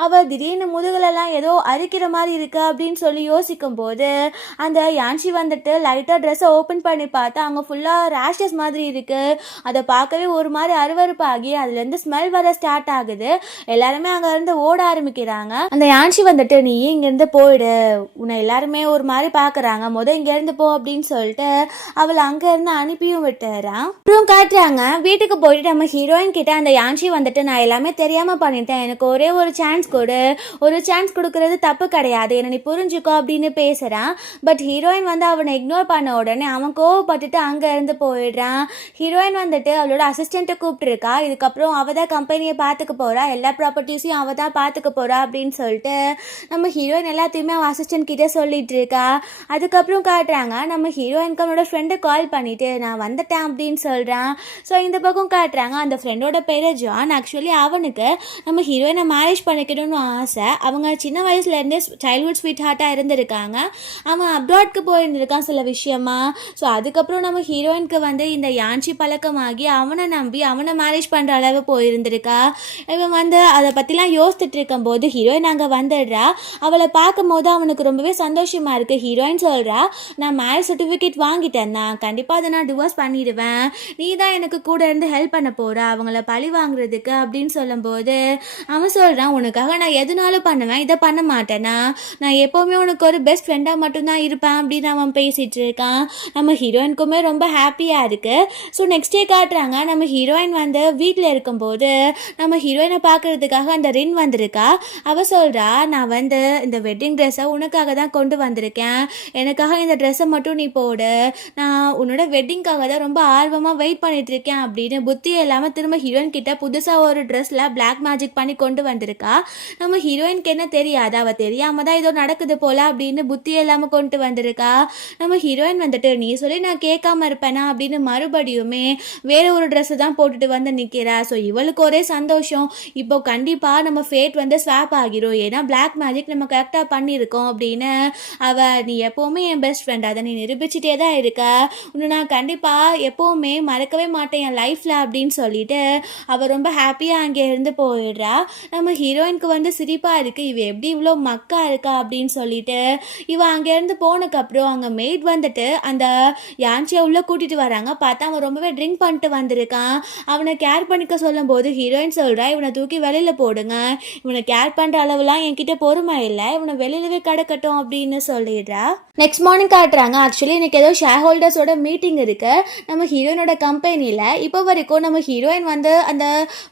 அவள் திடீர்னு முதுகுலெல்லாம் ஏதோ அரிக்கிற மாதிரி இருக்கா அப்படின்னு சொல்லி யோசிக்கும் போது அந்த யான்ஷி வந்துட்டு லைட்டாக ட்ரெஸ்ஸை ஓப்பன் பண்ணி பார்த்தா அங்கே ஃபுல்லாக ரேஷஸ் மாதிரி இருக்குது. அதை பார்க்கவே ஒரு மாதிரி அருவருப்பாகி அதுலேருந்து ஸ்மெல் வர ஸ்டார்ட் ஆகுது. எல்லாருமே அங்கேருந்து ஓட ஆரம்பிக்கிறாங்க. அந்த யான்ஷி வந்துட்டு நீ இங்கேருந்து போயிடு, உன்னை எல்லாருமே ஒரு மாதிரி பார்க்குறாங்க, இங்கேருந்து போ அப்படின்னு சொல்லிட்டு அவளை அங்கேருந்து அனுப்பியும் விட்டுறான். அப்புறம் காட்டுறாங்க வீட்டுக்கு போயிட்டு நம்ம ஹீரோயின் கிட்ட அந்த யான்ஷி வந்துட்டு நான் எல்லாமே தெரியாமல் பண்ணிட்டேன், எனக்கு ஒரே ஒரு சான்ஸ் கொடு, ஒரு சான்ஸ் கொடுக்கறது தப்பு கிடையாது, என்னை நீ புரிஞ்சுக்கோ அப்படின்னு பேசுகிறான். பட் ஹீரோயின் வந்து அவனை இக்னோர் பண்ண உடனே அவன் கோவப்பட்டுட்டு அங்கேருந்து போயிடுறான். ஹீரோயின் வந்துட்டு அவளோட அசிஸ்டண்ட்டை கூப்பிட்டுருக்கா. இதுக்கப்புறம் அவள் தான் கம்பெனியை பார்த்துக்க போகிறா, எல்லா ப்ராப்பர்ட்டிஸையும் அவள் தான் பார்த்துக்க போகிறா அப்படின்னு சொல்லிட்டு நம்ம ஹீரோயின் எல்லாத்தையுமே அவன் அசிஸ்டன்ட் கிட்டே சொல்லிட்டு இருக்கா. அதுக்கப்புறம் காட்டுறாங்க நம்ம ஹீரோயினுக்கு அவனோட ஃப்ரெண்டை கால் பண்ணிவிட்டு நான் வந்துட்டேன் அப்படின்னு சொல்கிறான். ஸோ இந்த பக்கம் காட்டுறாங்க அந்த ஃப்ரெண்டோட பேர் ஜான். ஆக்சுவலி அவனுக்கு நம்ம ஹீரோயினை மேரேஜ் பண்ணிக்கணும்னு ஆசை. அவங்க சின்ன வயசுலேருந்தே சைல்ட்ஹுட் ஸ்வீட் ஹார்ட்டாக இருந்திருக்காங்க. அவன் அப்ராட்க்கு போயிருந்திருக்கான் சில விஷயமா. ஸோ அதுக்கப்புறம் நம்ம ஹீரோயினுக்கு வந்து இந்த யான்ஷி பழக்கமாகி அவனை நம்பி அவனை மேரேஜ் பண்ணுற அளவு போயிருந்திருக்கா. இவன் வந்து அதை பற்றிலாம் யோசிச்சுட்டு இருக்கும்போது ஹீரோயின் அங்கே வந்துடுறா. அவளை பார்க்கும் போது அவனுக்கு ரொம்பவே சந்தோஷமாக இருக்குது. ஹீரோயின் சொல்கிறா நான் மேரேஜ் சர்டிஃபிகேட் வாங்கிட்டேன் தான், கண்டிப்பாக அதை நான் டிவோர்ஸ் பண்ணிடுவேன், நீ தான் எனக்கு கூட இருந்து ஹெல்ப் பண்ண போகிறா அவங்கள பழி வாங்குறதுக்கு அப்படின்னு சொல்லும்போது அவன் சொல்கிறான் உனக்காக நான் எதுனாலும் பண்ணுவேன், இதை பண்ண மாட்டேனா, நான் எப்போவுமே உனக்கு ஒரு பெஸ்ட் ஃப்ரெண்டாக மட்டும்தான் இருப்பேன் அப்படின்னு அவன் பேசிகிட்டு இருக்கான். நம்ம ஹீரோயினுக்குமே ரொம்ப ஹாப்பியாக இருக்குது. ஸோ நெக்ஸ்ட் டே காட்டுறாங்க நம்ம ஹீரோயின் வந்து வீட்டில் இருக்கும்போது நம்ம ஹீரோயினை பார்க்குறதுக்காக அந்த ரின் வந்திருக்கா. அவள் சொல்கிறா நான் வந்து இந்த வெட்டிங் ட்ரெஸ்ஸை உனக்காக தான் கொண்டு வந்திருக்கேன், எனக்காக இந்த ட்ரெஸ்ஸை மட்டும் நீ போடு, நான் உன்னோட வெட்டிங்காக தான் ரொம்ப ஆர்வமாக வெயிட் பண்ணிட்டு இருக்கேன் அப்படின்னு புத்தி இல்லாமல் திரும்ப ஹீரோயின் கிட்ட புதுசாக ஒரு ட்ரெஸ்ஸில் பிளாக் மேஜிக் பண்ணி கொண்டு வந்திருக்கா. நம்ம ஹீரோயினுக்கு என்ன தெரியாது, அவள் தெரியாமல் தான் ஏதோ நடக்குது போல் அப்படின்னு புத்தி இல்லாமல் கொண்டு வந்திருக்கா. நம்ம ஹீரோயின் வந்துட்டு நீ சொல்லி நான் கேட்காம இருப்பேனா அப்படின்னு மறுபடியுமே வேற ஒரு ட்ரெஸ்ஸை தான் போட்டுட்டு வந்து நிற்கிறா. ஸோ இவளுக்கு ஒரே சந்தோஷம், இப்போ கண்டிப்பாக நம்ம ஃபேட் வந்து ஸ்வாப் ஆகிரும், ஏன்னா பிளாக் மேஜிக் நம்ம கரெக்டாக பண்ணியிருக்கோம் அப்படின்னு. அவள் நீ எப்போவுமே என் பெஸ்ட் ஃப்ரெண்ட், அதை நீ நிரூபிச்சிட்டே தான் இருக்க, உன்னை நான் கண்டிப்பாக எப்போவுமே மறக்கவே மாட்டேன் என் லைஃப்பில் அப்படின்னு சொல்லிட்டு அவள் ரொம்ப ஹாப்பியாக அங்கே இருந்து போயிடுறா. நம்ம ஹீரோயினுக்கு வந்து சிரிப்பாக இருக்குது, இவ எப்படி இவ்வளோ மக்கா இருக்கா அப்படின்னு சொல்லிட்டு. இவன் அங்கேருந்து போனதுக்கப்புறம் அங்கே மெய்ட் வந்துட்டு அந்த யான்சியை உள்ளே கூட்டிகிட்டு வராங்க. பார்த்தா அவன் ரொம்பவே ட்ரிங்க் பண்ணிட்டு வந்திருக்கான். அவனை கேர் பண்ணிக்க சொல்லும் போது ஹீரோயின் சொல்கிறா இவனை தூக்கி வெளியில் போடுங்க, இவனை கேர் பண்ணுற அளவுலாம் என்கிட்ட பொறுமை இல்லை, இவனை வெளியிலவே கிடக்கட்டும் அப்படின்னு சொல்லிடுறா. நெக்ஸ்ட் மார்னிங் காட்டுறாங்க ஆக்சுவலி இன்னைக்கு ஏதோ ஷேர் ஹோல்டர்ஸோட மீட்டிங் இருக்குது நம்ம ஹீரோயினோட கம்பெனியில். இப்போ வரைக்கும் நம்ம ஹீரோயின் வந்து அந்த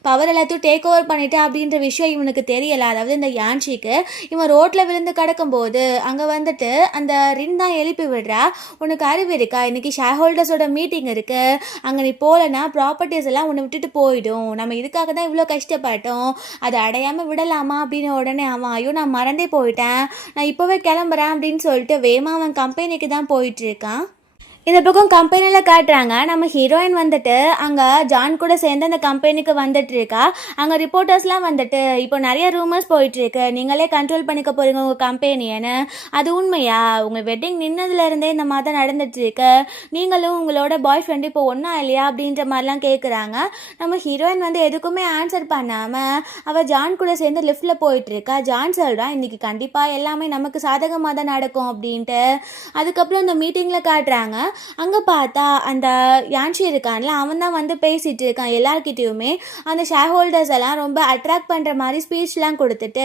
பவர் எல்லாத்தையும் டேக் ஓவர் பண்ணிட்டா அப்படின்ற விஷயம் இவனுக்கு தெரியலை. அதாவது இந்த யான்ஷிக்கு இவன் ரோட்டில் விழுந்து கிடக்கும்போது அங்கே வந்துட்டு அந்த ரின் தான் எழுப்பி விடுறா. உனக்கு அறிவு இருக்கா, இன்னைக்கு ஷேர் ஹோல்டர்ஸோட மீட்டிங் இருக்குது, அங்கே நீ போகலன்னா ப்ராப்பர்ட்டிஸ் எல்லாம் உன்னை விட்டுட்டு போயிடும், நம்ம இதுக்காக தான் இவ்வளோ கஷ்டப்பட்டோம், அதை அடையாமல் விடலாமா அப்படின்னு. உடனே அவன் ஐயோ நான் மறந்தே போயிட்டேன், நான் இப்போவே கிளம்புறேன் அப்படின்னு சொல்லிட்டு வேமா அவன் கம்பெனிக்கு தான் போயிட்டுருக்கான். இந்த பக்கம் கம்பெனியில் காட்டுறாங்க நம்ம ஹீரோயின் வந்துட்டு அங்கே ஜான் கூட சேர்ந்து அந்த கம்பெனிக்கு வந்துட்டு இருக்கா. அங்கே ரிப்போர்ட்டர்ஸ்லாம் வந்துட்டு இப்போ நிறைய ரூமர்ஸ் போயிட்டுருக்கு, நீங்களே கண்ட்ரோல் பண்ணிக்க போகிறீங்க உங்கள் கம்பெனின்னு, அது உண்மையா, உங்கள் வெட்டிங் நின்னதுலேருந்தே இந்த மாதிரி தான் நடந்துட்டுருக்கு, நீங்களும் உங்களோட பாய் ஃப்ரெண்டு இப்போ ஒன்றா இல்லையா அப்படின்ற மாதிரிலாம் கேட்குறாங்க. நம்ம ஹீரோயின் வந்து எதுக்குமே ஆன்சர் பண்ணாமல் அவள் ஜான் கூட சேர்ந்து லிஃப்ட்டில் போயிட்டுருக்கா. ஜான் சொல்கிறான் இன்றைக்கி கண்டிப்பாக எல்லாமே நமக்கு சாதகமாக தான் நடக்கும் அப்படின்ட்டு. அதுக்கப்புறம் அந்த மீட்டிங்கில் காட்டுறாங்க அங்கே பார்த்தா அந்த யான்ஷி இருக்கான்ல அவன் தான் வந்து பேசிகிட்டு இருக்கான் எல்லார்கிட்டையுமே. அந்த ஷேர் ஹோல்டர்ஸ் எல்லாம் ரொம்ப அட்ராக்ட் பண்ணுற மாதிரி ஸ்பீச்லாம் கொடுத்துட்டு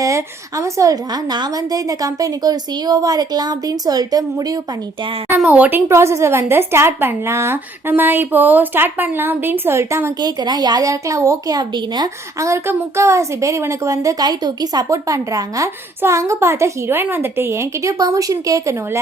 அவன் சொல்கிறான் நான் வந்து இந்த கம்பெனிக்கு ஒரு சிஇஓவாக இருக்கலாம் அப்படின்னு சொல்லிட்டு முடிவு பண்ணிட்டேன், நம்ம ஓட்டிங் ப்ராசஸை வந்து ஸ்டார்ட் பண்ணலாம், நம்ம இப்போது ஸ்டார்ட் பண்ணலாம் அப்படின்னு சொல்லிட்டு அவன் கேட்குறான் யார் யாருக்கெல்லாம் ஓகே அப்படின்னு. அங்கே இருக்க முக்கால்வாசி பேர் இவனுக்கு வந்து கை தூக்கி சப்போர்ட் பண்ணுறாங்க. ஸோ அங்கே பார்த்தா ஹீரோயின் வந்துட்டு என்கிட்டயும் பெர்மிஷன் கேட்கணும்ல,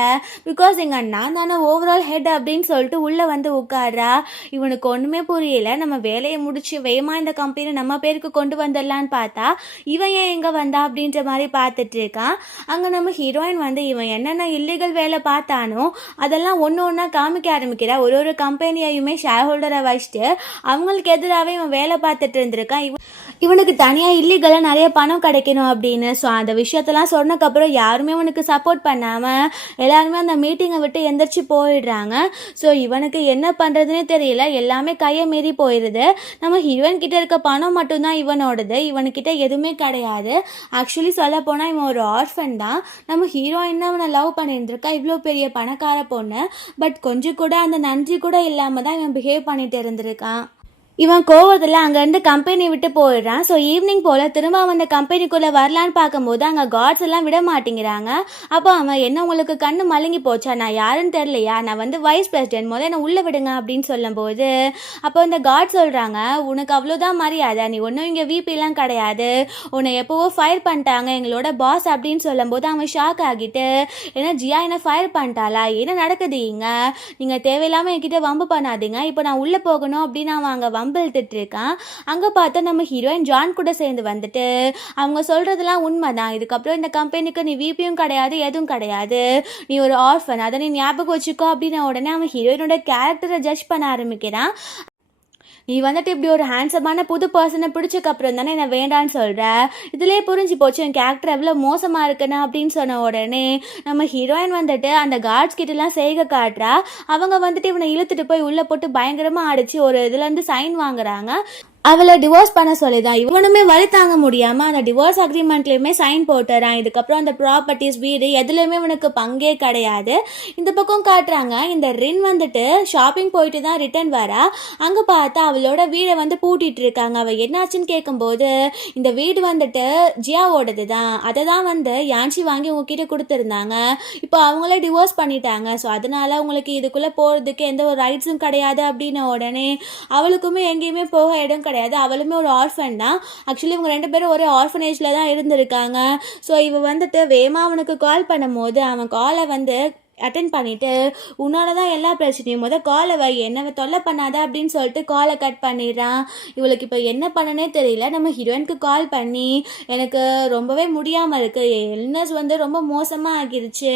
பிகாஸ் எங்கள் நான் தானே ஓவரால் ஹெட் அப்படின்னு சொல்லிட்டு உள்ளே வந்து உட்கார்றா. இவனுக்கு ஒன்றுமே புரியல. நம்ம வேலையை முடிச்சு வேகமாக இந்த கம்பெனி நம்ம பேருக்கு கொண்டு வந்துடலான்னு பார்த்தா இவன் ஏன் எங்கே வந்தா அப்படின்ற மாதிரி பார்த்துட்டு இருக்கான். அங்கே நம்ம ஹீரோயின் வந்து இவன் என்னென்ன இல்லீகல் வேலை பார்த்தானோ அதெல்லாம் ஒன்று ஒன்றா காமிக்க ஆரம்பிக்கிறா. ஒரு கம்பெனியையுமே ஷேர் ஹோல்டரை வச்சுட்டு அவங்களுக்கு எதிராகவே இவன் வேலை பார்த்துட்டு இருந்திருக்கான். இவனுக்கு தனியாக இல்லீகலாக நிறைய பணம் கிடைக்கணும் அப்படின்னு. ஸோ அந்த விஷயத்தெல்லாம் சொன்னதுக்கப்புறம் யாருமே இவனுக்கு சப்போர்ட் பண்ணாமல் எல்லாருமே அந்த மீட்டிங்கை விட்டு எந்திரிச்சு போயிடுறாங்க. ஸோ இவனுக்கு என்ன பண்ணுறதுனே தெரியல. எல்லாமே கையை மீறி போயிடுது. நம்ம ஹீரோயின் கிட்ட இருக்க பணம் மட்டும்தான் இவனோடது. இவனுக்கிட்ட எதுவுமே கிடையாது. ஆக்சுவலி சொல்ல போனால் இவன் ஒரு ஆர்ஃபன் தான். நம்ம ஹீரோயின் தான் அவனை லவ் பண்ணியிருந்திருக்கா. இவ்வளோ பெரிய பணக்கார பொண்ணு. பட் கொஞ்சம் கூட அந்த நன்றி கூட இல்லாமல் தான் இவன் பிஹேவ் பண்ணிட்டு இருந்திருக்கான். இவன் கோவத்தில் அங்கேருந்து கம்பெனி விட்டு போயிடுறான். ஸோ ஈவினிங் போல் திரும்ப அவன் அந்த கம்பெனிக்குள்ளே வரலான்னு பார்க்கும்போது அங்கே கார்ட்ஸ் எல்லாம் விட மாட்டேங்கிறாங்க. அப்போ அவன் என்ன உங்களுக்கு கண்ணு மலங்கி போச்சா, நான் யாருன்னு தெரியலையா, நான் வந்து வைஸ் பிரசிடென்ட், முதல்ல என்னை உள்ளே விடுங்க அப்படின்னு சொல்லும்போது அப்போ இந்த கார்ட் சொல்கிறாங்க, உனக்கு அவ்வளோதான் மரியாதை, நீ ஒன்றும் இங்கே விபிலாம் கிடையாது, உன்னை எப்போவோ ஃபயர் பண்ணிட்டாங்க எங்களோட பாஸ் அப்படின்னு சொல்லும்போது அவன் ஷாக் ஆகிட்டு, ஏன்னா ஜியா என்னை ஃபயர் பண்ணிட்டாளா, என்ன நடக்குது இங்கே, நீங்கள் தேவையில்லாமல் என்கிட்ட வம்பு பண்ணாதீங்க, இப்போ நான் உள்ளே போகணும் அப்படின்னு அவன் அங்கே வம்பு இழுத்துட்டு இருக்கான். அங்கே பார்த்தா நம்ம ஹீரோயின் ஜான் கூட சேர்ந்து வந்துட்டு அவங்க சொல்கிறதுலாம் உண்மைதான், இதுக்கப்புறம் இந்த கம்பெனிக்கு நீ விபியும் கிடையாது எதுவும் கிடையாது, நீ ஒரு ஆர்ஃபன், அதை நீ ஞாபகம் வச்சுக்கோ அப்படின்னு உடனே அவன் ஹீரோயினோட கேரக்டரை ஜட்ஜ் பண்ண ஆரம்பிக்கிறான். நீ வந்துட்டு இப்படி ஒரு ஹேண்ட்ஸமான புது பர்சனை பிடிச்சக்கப்புறம் தானே என்ன வேண்டான்னு சொல்கிற, இதுலேயே புரிஞ்சு போச்சு என் கேரக்டர் எவ்வளோ மோசமாக இருக்குன்னு அப்படின்னு சொன்ன உடனே நம்ம ஹீரோயின் வந்துட்டு அந்த கார்ட்ஸ் கிட்டலாம் செய்க காட்டுறா. அவங்க வந்துட்டு இவனை இழுத்துட்டு போய் உள்ளே போட்டு பயங்கரமாக அடித்து ஒரு இதுலேருந்து சைன் வாங்குறாங்க. அவளை டிவோர்ஸ் பண்ண சொல்லிதான். இவனுமே வழி தாங்க முடியாமல் அந்த டிவோர்ஸ் அக்ரிமெண்ட்லேயுமே சைன் போட்டுறான். இதுக்கப்புறம் அந்த ப்ராப்பர்ட்டிஸ் வீடு எதுலேயுமே இவனுக்கு பங்கே கிடையாது. இந்த பக்கம் காட்டுறாங்க, இந்த ரின் வந்துட்டு ஷாப்பிங் போயிட்டு தான் ரிட்டர்ன் வரா. அங்கே பார்த்தா அவளோட வீடை வந்து பூட்டிகிட்டு இருக்காங்க. அவள் என்னாச்சுன்னு கேட்கும்போது இந்த வீடு வந்துட்டு ஜியாவோடது தான், அதை தான் வந்து யான்சி வாங்கி உங்ககிட்ட கொடுத்துருந்தாங்க, இப்போ அவங்களே டிவோர்ஸ் பண்ணிட்டாங்க, ஸோ அதனால் உங்களுக்கு இதுக்குள்ளே போகிறதுக்கு எந்த ஒரு ரைட்ஸும் கிடையாது அப்படின்ன உடனே அவளுக்குமே எங்கேயுமே போக இடம் கிடையாது. அவளுமே ஒரு ஆர்ஃபன் தான். ஆக்சுவலி இவங்க ரெண்டு பேரும் ஒரே ஆர்ஃபனேஜில் தான் இருந்திருக்காங்க. ஸோ இவ வந்துட்டு வேமா அவனுக்கு கால் பண்ணும்போது அவன் காலை வந்து அட்டென்ட் பண்ணிவிட்டு உன்னால தான் எல்லா பிரச்சனையும், காலை வை, என்ன தொல்லை பண்ணாத அப்படின்னு சொல்லிட்டு காலை கட் பண்ணிடுறான். இவளுக்கு இப்போ என்ன பண்ணனே தெரியல. நம்ம ஹீரோயினுக்கு கால் பண்ணி எனக்கு ரொம்பவே முடியாமல் இருக்குது, இல்னஸ் வந்து ரொம்ப மோசமாக ஆகிருச்சு,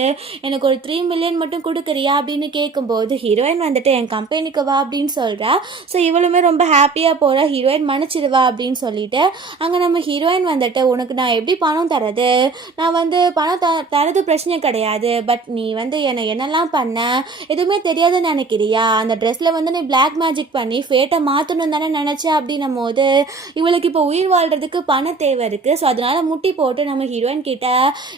எனக்கு ஒரு 3 மில்லியன் மட்டும் கொடுக்குறியா அப்படின்னு கேட்கும்போது ஹீரோயின் வந்துட்டு என் கம்பெனிக்கு வா அப்படின்னு சொல்கிறா. ஸோ இவளுமே ரொம்ப ஹாப்பியாக போகிறா, ஹீரோயின் மன்னிச்சிடுவா அப்படின்னு சொல்லிட்டு. அங்கே நம்ம ஹீரோயின் வந்துட்டு உனக்கு நான் எப்படி பணம் தரது, நான் வந்து பணம் தரது பிரச்சனை கிடையாது, பட் நீ வந்து என்னெல்லாம் பண்ண எதுவுமே தெரியாதுன்னு நினைக்கிறியா, அந்த ட்ரெஸ்ல வந்து நீ பிளாக் மேஜிக் பண்ணி ஃபேட்டை மாற்றணும் தானே நினச்ச அப்படின்னும் போது இவளுக்கு இப்போ உயிர் வாழ்கிறதுக்கு பணம் தேவை இருக்குது. ஸோ அதனால முட்டி போட்டு நம்ம ஹீரோயின் கிட்ட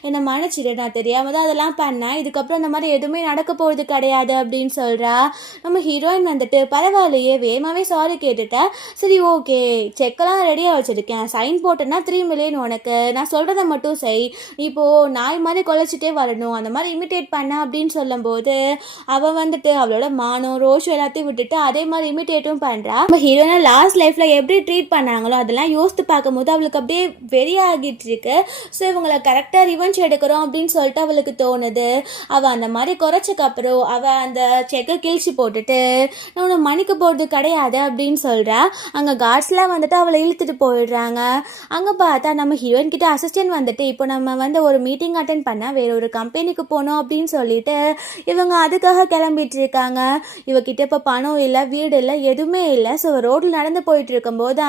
என்னை மன்னிச்சிடு, நான் தெரியாமல் தான் அதெல்லாம் பண்ணேன், இதுக்கப்புறம் இந்த மாதிரி எதுவுமே நடக்க போகிறது கிடையாது அப்படின்னு சொல்கிறா. நம்ம ஹீரோயின் வந்துட்டு பரவாயில்லையே வேகமாகவே சாரி கேட்டுட்டேன், சரி ஓகே செக்கெல்லாம் ரெடியாக வச்சுருக்கேன், சைன் போட்டேன்னா 3 மில்லியன் உனக்கு, நான் சொல்கிறத மட்டும் செய், இப்போது நாய் மாதிரி குலைச்சிட்டே வரணும், அந்த மாதிரி இமிட்டேட் பண்ண அப்படின்னு சொல்லும்போது அவ வந்துட்டு அவளோட மானம் ரோஷம் எல்லாத்தையும் விட்டுட்டு அதே மாதிரி இமிட்டேட்டும் பண்றா. நம்ம ஹீரோயினை லாஸ்ட் லைஃப்ல எப்படி ட்ரீட் பண்ணாங்களோ அதெல்லாம் யோசித்து பார்க்கும்போது அவளுக்கு அப்படியே வெறியாகிட்டு இருக்கு. ஸோ இவங்களை கரெக்டாக ரிவெஞ்ச் எடுக்கிறோம் அப்படின்னு சொல்லிட்டு அவளுக்கு தோணுது. அவள் அந்த மாதிரி குறைச்சக்கப்புறம் அவள் அந்த செக்கை கிழிச்சு போட்டுட்டு நான் மணிக்க போகிறது கிடையாது அப்படின்னு சொல்கிறா. அங்கே கார்ட்ஸ்லாம் வந்துட்டு அவளை இழுத்துட்டு போயிடுறாங்க. அங்கே பார்த்தா நம்ம ஹீரோயின் கிட்ட அசிஸ்டன்ட் வந்துட்டு இப்போ நம்ம வந்து ஒரு மீட்டிங் அட்டென்ட் பண்ணால் வேற ஒரு கம்பெனிக்கு போனோம் அப்படின்னு சொல்லிட்டு இவங்க அதுக்காக கிளம்பிட்டு இருக்காங்க. இவகிட்ட இப்போ பணம் இல்லை, வீடு இல்லை, எதுவுமே இல்லை. ஸோ ரோட்டில் நடந்து போயிட்டு இருக்கும்போது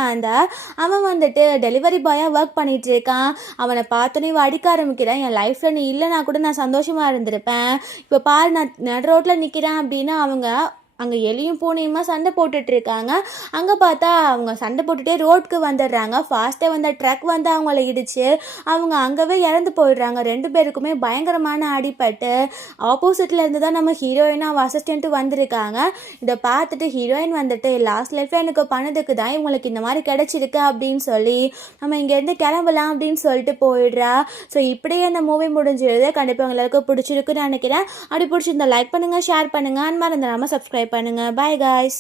அவன் வந்துட்டு டெலிவரி பாயாக ஒர்க் பண்ணிட்டு இருக்கான். அவனை பார்த்தோன்னே இவன் அடிக்க ஆரம்பிக்கிறான், என் லைஃப்பில் நீ இல்லைனா கூட நான் சந்தோஷமாக இருந்திருப்பேன், இப்போ பாரு நான் நடு ரோட்டில் நிற்கிறேன் அப்படின்னு அவங்க அங்கே எலியும் பூனையுமா சண்டை போட்டுட்ருக்காங்க. அங்கே பார்த்தா அவங்க சண்டை போட்டுகிட்டே ரோட்டுக்கு வந்துடுறாங்க. ஃபாஸ்ட்டாக வந்த ட்ரக் வந்து அவங்கள இடிச்சு அவங்க அங்கேவே இறந்து போயிடுறாங்க. 2 பேருக்குமே பயங்கரமான அடிப்பட்டு ஆப்போசிட்டில் இருந்து தான் நம்ம ஹீரோயினும் அவள் அசிஸ்டண்ட்டு வந்திருக்காங்க. இதை பார்த்துட்டு ஹீரோயின் வந்துட்டு லாஸ்ட் லைஃப்பில் எனக்கு பண்ணதுக்கு தான் இவங்களுக்கு இந்த மாதிரி கிடச்சிருக்கு அப்படின்னு சொல்லி நம்ம இங்கேருந்து கிளம்பலாம் அப்படின்னு சொல்லிட்டு போயிடுறா. ஸோ இப்படியே அந்த மூவி முடிஞ்சிடுது. கண்டிப்பாக உங்களுக்கு பிடிச்சிருக்குன்னு நினைக்கிறேன். அப்படி பிடிச்சிருந்தா லைக் பண்ணுங்கள், ஷேர் பண்ணுங்கள், அண்ட் மறந்துடாமல் சப்ஸ்கிரைப் பண்ணுங்க. Bye guys.